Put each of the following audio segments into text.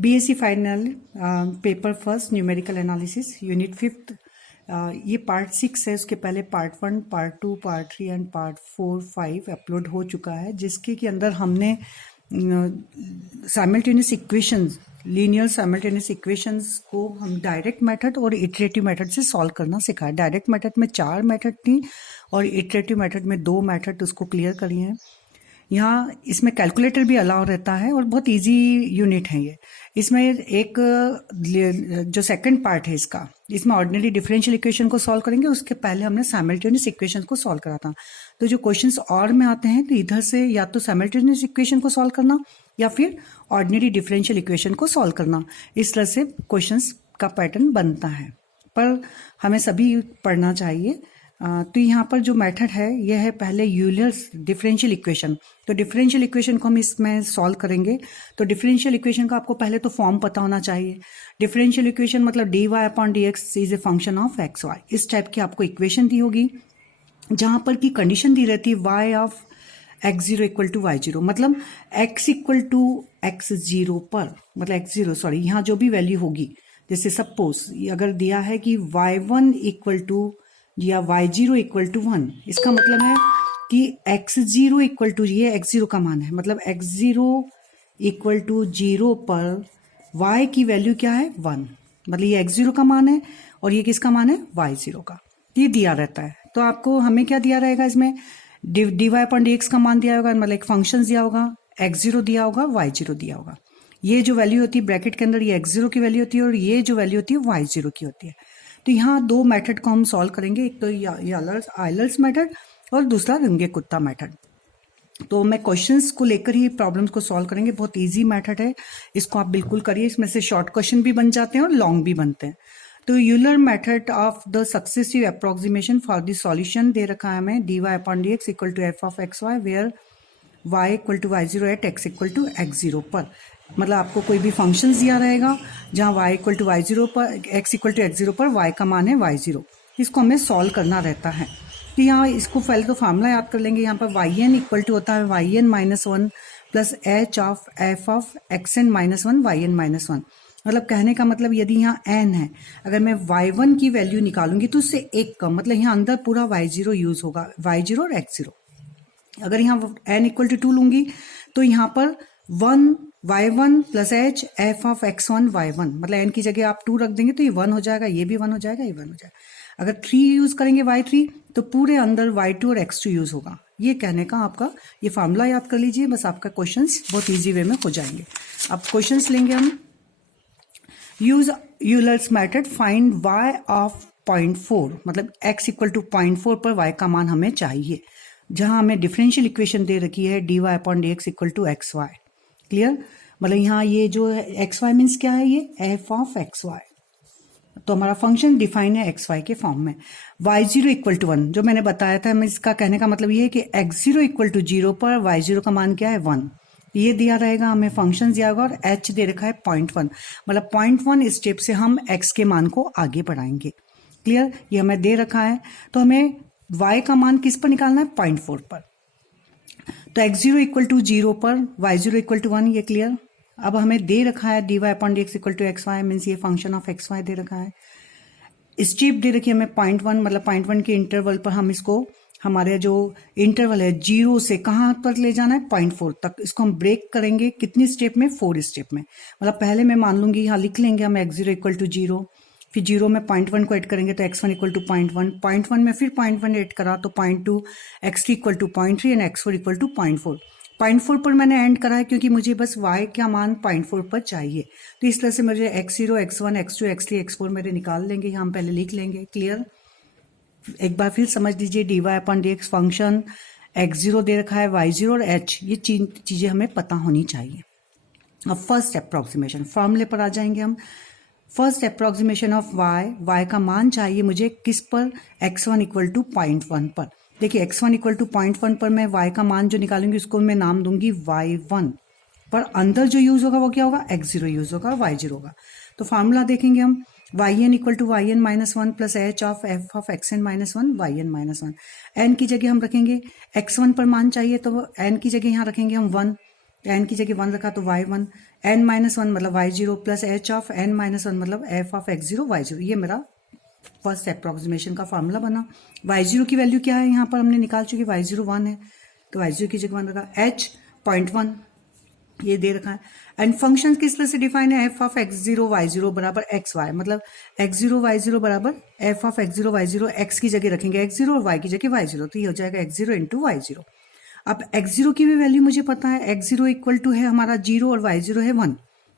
BSc final paper first numerical analysis unit 5th। ये part 6 है। उसके पहले part 1, part 2, part 3 and part 4, 5 upload हो चुका है, जिसके के अंदर हमने simultaneous equations, linear simultaneous equations को हम डायरेक्ट मेथड और इटरेटिव मेथड से सॉल्व करना सिखाया। डायरेक्ट मेथड में 4 मेथड थी और इटरेटिव मेथड में 2 मेथड उसको क्लियर करिए हैं। यहाँ इसमें कैलकुलेटर भी अलाउ रहता है और बहुत इजी यूनिट है ये। इसमें एक जो सेकंड पार्ट है इसका, इसमें ऑर्डिनरी डिफरेंशियल इक्वेशन को सॉल्व करेंगे। उसके पहले हमने साइमल्टेनियस इक्वेशन को सॉल्व करा था। तो जो क्वेश्चंस और में आते हैं तो इधर से या तो साइमल्टेनियस इक्वेशन को सॉल्व करना या फिर ऑर्डिनरी डिफरेंशियल इक्वेशन को सॉल्व करना, इस तरह से क्वेश्चंस का पैटर्न बनता है। पर हमें सभी पढ़ना चाहिए। तो यहाँ पर जो मेथड है यह है पहले यूलर्स डिफरेंशियल इक्वेशन। तो डिफरेंशियल इक्वेशन को हम इसमें सॉल्व करेंगे। तो डिफरेंशियल इक्वेशन का आपको पहले तो फॉर्म पता होना चाहिए। डिफरेंशियल इक्वेशन मतलब d Y upon D x is a function of x y. इस टाइप की आपको इक्वेशन दी होगी जहाँ पर की कंडीशन दी रहती है Y of X zero equal to Y zero, मतलब X equal to x zero पर, मतलब एक्स जीरो सॉरी, यहाँ जो भी वैल्यू होगी, जैसे सपोज अगर दिया है कि वाई वन इक्वल टू या वाई जीरो इक्वल टू 1, इसका मतलब है कि एक्स जीरो इक्वल टू, ये एक्स जीरो का मान है, मतलब एक्स जीरो इक्वल टू 0 पर वाई की वैल्यू क्या है 1, मतलब ये एक्स जीरो का मान है और ये किसका मान है वाई जीरो का। ये दिया रहता है। तो आपको हमें क्या दिया रहेगा इसमें, d Y upon D x का मान दिया होगा, मतलब एक फंक्शन दिया होगा, एक्स जीरो दिया होगा, वाई जीरो दिया होगा। ये जो वैल्यू होती है ब्रैकेट के अंदर, ये एक्स जीरो की वैल्यू होती है और ये जो वैल्यू होती है वाई जीरो की होती है। तो यहाँ 2 मेथड को हम सॉल्व करेंगे, एक तो आयलर्स मेथड और दूसरा रंगे कुत्ता मेथड। तो मैं क्वेश्चंस को लेकर ही प्रॉब्लम्स को सॉल्व करेंगे। बहुत इजी मेथड है, इसको आप बिल्कुल करिए। इसमें से शॉर्ट क्वेश्चन भी बन जाते हैं और लॉन्ग भी बनते हैं। तो Euler method of the successive approximation for the solution दे रखा है हमें, D Y upon D x equal to F of x Y where Y equal to Y zero at X equal to x zero पर। मतलब आपको कोई भी function दिया रहेगा जहाँ y equal to Y zero पर, x equal to x zero पर y का मान है वाई जीरो, इसको हमें सॉल्व करना रहता है। तो यहाँ इसको पहले तो फार्मूला याद कर लेंगे। यहाँ पर वाई एन इक्वल टू होता है y n minus one plus h of f of x n minus one y n minus one. मतलब कहने का मतलब यदि यहाँ n है, अगर मैं y1 की वैल्यू निकालूंगी तो उससे एक कम, मतलब यहाँ अंदर पूरा y0 यूज होगा, y0 और x0। अगर यहाँ n इक्वल टू 2 लूंगी तो यहाँ पर 1 y1 plus H F of x1 y1, मतलब n की जगह आप 2 रख देंगे तो ये 1 हो जाएगा, ये भी 1 हो जाएगा, ये 1 हो जाएगा। अगर 3 यूज करेंगे y3 तो पूरे अंदर y2 और x2 यूज होगा। ये कहने का आपका ये फार्मूला याद कर लीजिए, बस आपका क्वेश्चंस बहुत इजी वे में हो जाएंगे। अब क्वेश्चंस लेंगे हम। Use Euler's method, find y of 0.4, मतलब x इक्वल टू 0.4 पर y का मान हमें चाहिए, जहां हमें डिफरेंशियल इक्वेशन दे रखी है D Y upon D x equal to x y. Clear, मतलब यहाँ ये जो है एक्स वाई मीन्स क्या है, ये एफ ऑफ एक्स वाई। तो हमारा फंक्शन डिफाइन है एक्स वाई के फॉर्म में। वाई जीरो इक्वल टू 1 जो मैंने बताया था, मैं इसका कहने का मतलब ये है कि एक्स जीरो इक्वल टू 0 पर वाई जीरो का मान क्या है 1, ये दिया रहेगा हमें, फंक्शन दिया होगा और एच दे रखा है 0.1, मतलब 0.1 स्टेप से हम एक्स के मान को आगे बढ़ाएंगे। क्लियर, ये हमें दे रखा है। तो हमें y का मान किस पर निकालना है 0.4 पर। तो x जीरो इक्वल टू 0 पर, y जीरो इक्वल टू 1, ये क्लियर। अब हमें दे रखा है D Y upon D x equal to x Y, means ये फंक्शन ऑफ एक्स वाई दे रखा है। स्टेप दे रखी है हमें 0.1, मतलब 0.1 के इंटरवल पर हम इसको, हमारे जो इंटरवल है 0 से कहाँ पर ले जाना है 0.4 तक, इसको हम ब्रेक करेंगे कितनी स्टेप में, 4 स्टेप में। मतलब पहले मैं मान लूंगी, यहाँ लिख लेंगे हम x जीरो इक्वल टू 0, फिर 0 में 0.1 को ऐड करेंगे तो x1 इक्वल टू 0.1, 0.1 में फिर 0.1 ऐड करा तो 0.2, x3 equal to 0.3 and x4 equal to 0.4। 0.4 पर मैंने एंड करा है क्योंकि मुझे बस y का मान 0.4 पर चाहिए। तो इस तरह से मुझे x0, x1, x2, x3, x4 मेरे निकाल लेंगे, यहाँ हम पहले लिख लेंगे। क्लियर, एक बार फिर समझ लीजिए, d Y upon D x function x0 दे रखा है, y0 और h, ये चीजें हमें पता होनी चाहिए। अब फर्स्ट अप्रोक्सीमेशन फॉर्मूले पर आ जाएंगे हम। फर्स्ट अप्रोक्सीमेशन ऑफ y का मान चाहिए मुझे किस पर, x1 इक्वल टू 0.1 पर। देखिए x1 इक्वल टू 0.1 पर मैं y का मान जो निकालूंगी उसको मैं नाम दूंगी y1, पर अंदर जो यूज होगा वो क्या होगा, x0 यूज होगा, y0 होगा। तो फार्मूला देखेंगे हम, yn equal to y n minus one plus h of f of x n minus one y n minus one. N की जगह हम रखेंगे x1 पर मान चाहिए तो एन की जगह यहाँ रखेंगे हम 1, एन की जगह 1 रखा तो y1 n-1 मतलब y0 plus h of n-1 मतलब f ऑफ x0 y0। ये मेरा फर्स्ट अप्रोक्सीमेशन का फार्मूला बना। y0 की वैल्यू क्या है, यहाँ पर हमने निकाल चुकी, y0 1 है, तो y0 की जगह 1 रखा, h 0.1 ये दे रखा है। एंड फंक्शन किस तरह से डिफाइन है, f ऑफ x0 y0 बराबर xy, मतलब x0 y0 बराबर f of x0 y0, x की जगह रखेंगे x0 और y की जगह y0, तो ये हो जाएगा x0 इंटू y0। अब x0 की भी वैल्यू मुझे पता है, x0 इक्वल टू है हमारा 0 और y0 है 1।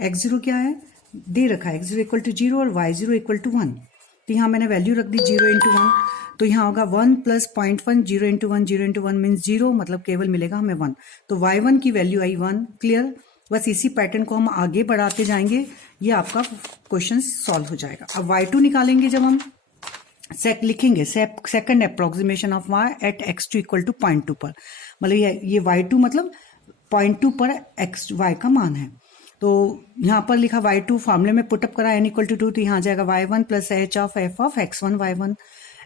x0 क्या है दे रखा है, x0 इक्वल टू 0 और y0 इक्वल टू 1, तो यहाँ मैंने वैल्यू रख दी 0 इंटू 1, तो यहाँ होगा 1 प्लस 0.1, 0 इंटू 1, 0 इंटू 1 मीन्स 0, मतलब केवल मिलेगा हमें 1, तो y1 की वैल्यू आई 1। क्लियर, बस इसी पैटर्न को हम आगे बढ़ाते जाएंगे, ये आपका क्वेश्चन सॉल्व हो जाएगा। अब y2 निकालेंगे, जब हम लिखेंगे second approximation of y at x2 equal to 0.2 पर, मतलब ये y2 मतलब 0.2 पर x y का मान है, तो यहाँ पर लिखा y2 फार्मूले में पुटअप करा n इक्वल टू 2, तो यहाँ आ जाएगा y1 plus h of f of x1 y1।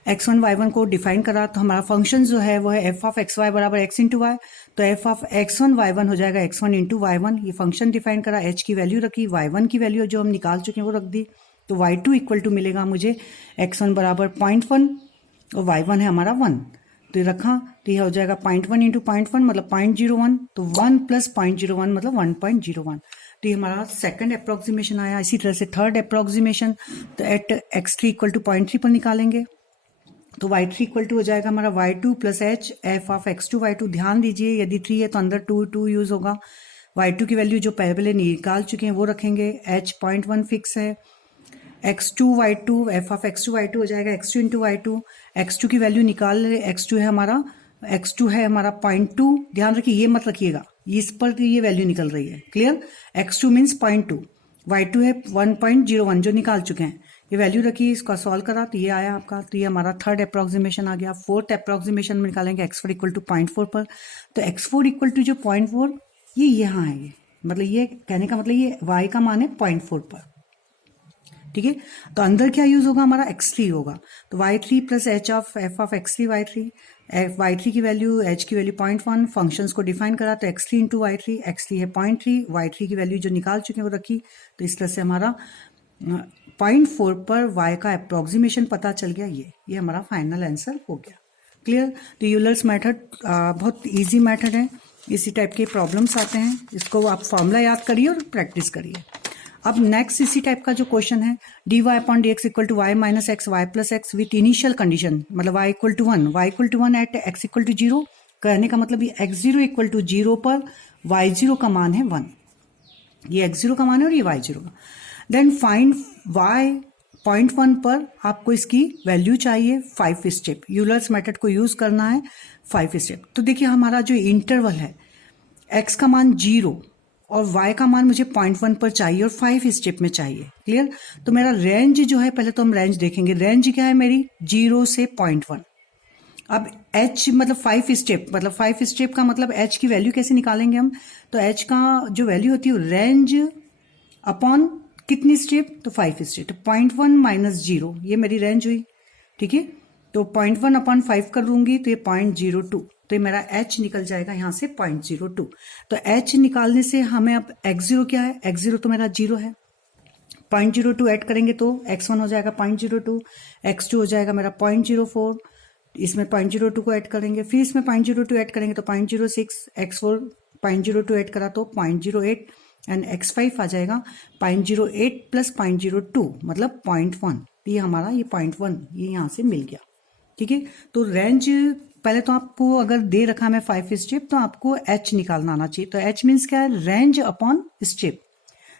x1 y1 को डिफाइन करा, तो हमारा फंक्शन जो है वो है f ऑफ xy बराबर x इंटू वाई, तो f ऑफ x1 y1 हो जाएगा x1 इंटू y1। ये फंक्शन डिफाइन करा, h की वैल्यू रखी, y1 की वैल्यू जो हम निकाल चुके हैं वो रख दी, तो y2 इक्वल टू मिलेगा मुझे x1 बराबर 0.1 और y1 है हमारा 1, तो ये रखा, तो यह हो जाएगा 0.1 इंटू 0.1 मतलब 0.01, तो 1 प्लस 0.01 मतलब 1.01, तो ये हमारा सेकंड अप्रोक्सीमेशन आया। इसी तरह से थर्ड अप्रोक्सीमेशन, तो एट x3 इक्वल टू 0.3 पर निकालेंगे, तो y3 इक्वल टू हो जाएगा हमारा y2 plus h f of x2 y2। ध्यान दीजिए यदि 3 है तो अंदर 2 यूज होगा, y2 की वैल्यू जो पहले निकाल चुके हैं वो रखेंगे, h 0.1 फिक्स है, x2 y2 f of x2 y2 हो जाएगा x2 इंटू y2, x2 की वैल्यू निकाल ले, x2 है हमारा 0.2, ध्यान रखिए ये मत रखिएगा, इस पर ये वैल्यू निकल रही है। क्लियर, x2 मीन्स 0.2, y2 है 1.01 जो निकाल चुके हैं, ये वैल्यू रखी, इसका सॉल्व करा तो ये आया आपका, तो ये हमारा थर्ड अप्रोक्सीमेशन आ गया। फोर्थ अप्रोक्सीमेशन में निकालेंगे x4 इक्वल टू 0.4 पर, तो x4 इक्वल टू जो 0.4 ये यहाँ है, ये मतलब ये कहने का मतलब ये y का मान है 0.4 पर, ठीक है, तो अंदर क्या यूज होगा हमारा x3 होगा, तो y3 plus h of f of x3 y3 की वैल्यू h की वैल्यू 0.1, फंक्शंस को डिफाइन करा तो x3 इंटू y3, x3 है 0.3, y3 की वैल्यू जो निकाल चुके हैं वो रखी, तो इस तरह से हमारा 0.4 पर y का अप्रोक्सीमेशन पता चल गया, ये हमारा फाइनल आंसर हो गया। क्लियर, तो यूलर्स मेथड बहुत इजी मेथड है, इसी टाइप के प्रॉब्लम्स आते हैं, इसको आप फॉर्मूला याद करिए और प्रैक्टिस करिए। अब नेक्स्ट इसी टाइप का जो क्वेश्चन है, dy upon dx equal to y minus x y plus x with initial condition, मतलब y equal to 1, y equal to 1 at x equal to 0, कहने का मतलब ये x0 इक्वल टू 0 पर y0 का मान है 1, ये x0 का मान है और ये y0 का। देन फाइंड y 0.1 पर आपको इसकी वैल्यू चाहिए 5 स्टेप, यूलर्स मेथड को यूज करना है 5 स्टेप। तो देखिए हमारा जो इंटरवल है x का मान 0 और y का मान मुझे 0.1 पर चाहिए और 5 स्टेप में चाहिए। क्लियर, तो मेरा रेंज जो है, पहले तो हम रेंज देखेंगे, रेंज क्या है मेरी 0 से 0.1। अब h मतलब 5 स्टेप, मतलब 5 स्टेप का मतलब h की वैल्यू कैसे निकालेंगे हम, तो h का जो वैल्यू होती है रेंज अपॉन कितनी स्टेप, तो 5 स्टेप, तो 0.1 माइनस 0 ये मेरी रेंज हुई, ठीक है, तो 0.1 अपॉन 5 कर लूंगी तो ये 0.02, तो ये मेरा h निकल जाएगा यहाँ से 0.02। तो h निकालने से हमें अब x0 क्या है, x0 तो मेरा 0 है, 0.02 ऐड करेंगे तो x1 हो जाएगा 0.02, x2 हो जाएगा मेरा 0.04, इसमें 0.02 को ऐड करेंगे, फिर इसमें 0.02 ऐड करेंगे तो 0.06, x4 0.02 ऐड करा तो 0.08 एंड x5 आ जाएगा 0.08 प्लस 0.02 मतलब 0.1, ये हमारा ये 0.1 ये यहाँ से मिल गया, ठीक है। तो रेंज पहले तो आपको अगर दे रखा है 5 स्टेप तो आपको h निकालना आना चाहिए, तो h मीन्स क्या है, रेंज अपॉन स्टेप,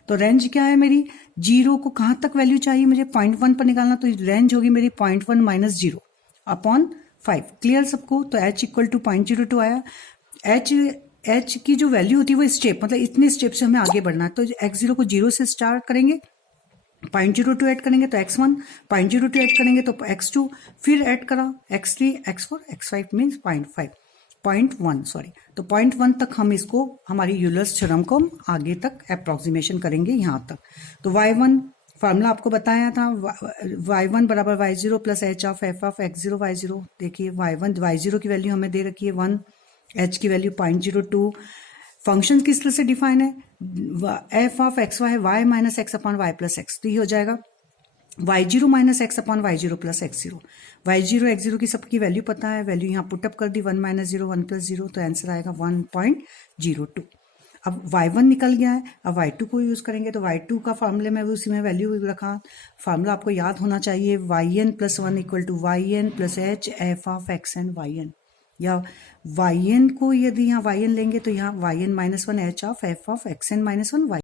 तो रेंज क्या है मेरी 0 को कहाँ तक वैल्यू चाहिए मुझे 0.1 पर निकालना, तो रेंज होगी मेरी 0.1 माइनस 0 अपॉन 5। क्लियर सबको, तो h इक्वल टू 0.02 आया। h की जो वैल्यू होती है वो स्टेप, मतलब इतने स्टेप से हमें आगे बढ़ना है, तो x0 को 0 से स्टार्ट करेंगे, 0.02 ऐड करेंगे तो x1, 0.02 ऐड करेंगे तो x2, फिर ऐड करा x3, x4, x5 means 0.1 sorry, तो 0.1 तक हम इसको हमारी यूलर्स थ्योरम को हम आगे तक अप्रोक्सीमेशन करेंगे यहाँ तक। तो y1 फार्मूला आपको बताया था, y1 बराबर y0 plus h of f of x0 y0। देखिए y0 की वैल्यू हमें दे रखी है 1, h की वैल्यू 0.02। फंक्शन किस तरह से डिफाइन है, f of x y y minus x upon y plus x, तो ये हो जाएगा y0 minus x upon y0 plus x0। y0 x0 की सबकी वैल्यू पता है, वैल्यू यहाँ पुटअप कर दी 1 माइनस 0 1 प्लस 0, तो आंसर आएगा 1.02। अब y1 निकल गया है, अब y2 को यूज़ करेंगे, तो y2 का फार्मूले में भी उसी में वैल्यू रखा। फार्मूला आपको याद होना चाहिए, yn plus 1 equal to yn plus h f of x n yn, या yn को यदि यहाँ yn लेंगे तो यहाँ yn minus 1 h of f of x n minus 1 y।